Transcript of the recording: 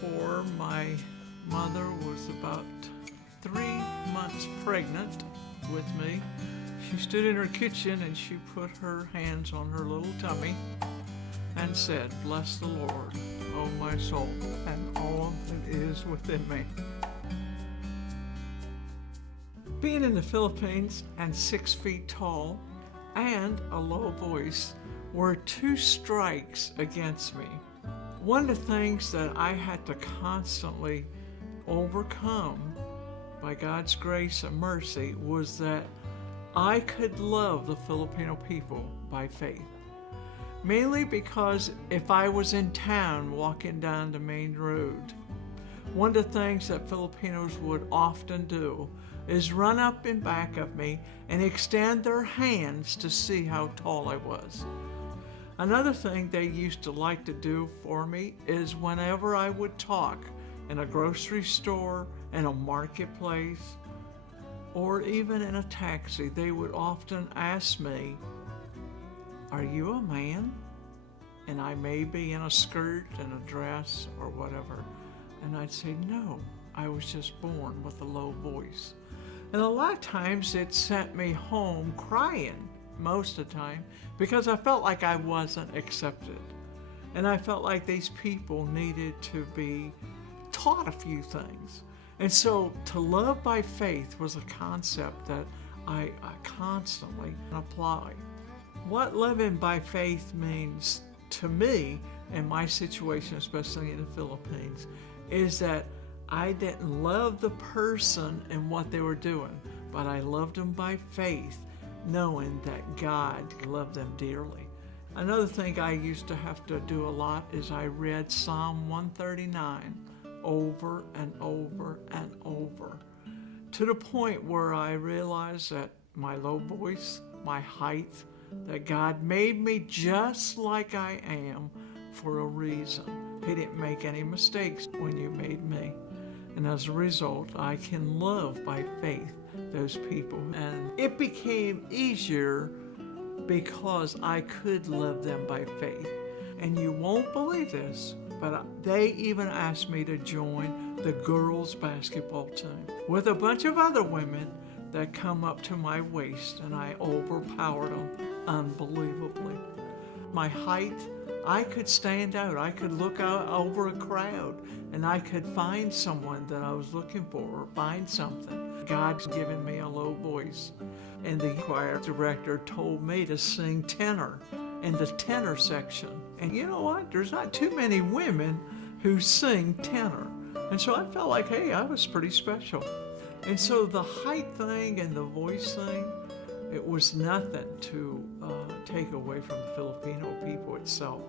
before my mother was about 3 months pregnant with me, she stood in her kitchen and she put her hands on her little tummy and said, "Bless the Lord, O my soul, and all that is within me." Being in the Philippines and 6 feet tall and a low voice were 2 strikes against me. One of the things that I had to constantly overcome by God's grace and mercy was that I could love the Filipino people by faith. Mainly because if I was in town walking down the main road, one of the things that Filipinos would often do is run up in back of me and extend their hands to see how tall I was. Another thing they used to like to do for me is whenever I would talk in a grocery store, in a marketplace, or even in a taxi, they would often ask me, "Are you a man?" And I may be in a skirt and a dress or whatever. And I'd say, "No, I was just born with a low voice." And a lot of times it sent me home crying most of the time because I felt like I wasn't accepted. And I felt like these people needed to be taught a few things. And so to love by faith was a concept that I constantly apply. What living by faith means to me in my situation, especially in the Philippines, is that I didn't love the person and what they were doing, but I loved them by faith, knowing that God loved them dearly. Another thing I used to have to do a lot is I read Psalm 139 over and over and over, to the point where I realized that my low voice, my height, that God made me just like I am for a reason. He didn't make any mistakes when you made me. And as a result, I can love by faith those people. And it became easier because I could love them by faith. And you won't believe this, but they even asked me to join the girls' basketball team with a bunch of other women that come up to my waist, and I overpowered them unbelievably. My height, I could stand out. I could look out over a crowd and I could find someone that I was looking for or find something. God's given me a low voice. And the choir director told me to sing tenor in the tenor section. And you know what? There's not too many women who sing tenor. And so I felt like, hey, I was pretty special. And so the height thing and the voice thing, it was nothing to take away from the Filipino people itself.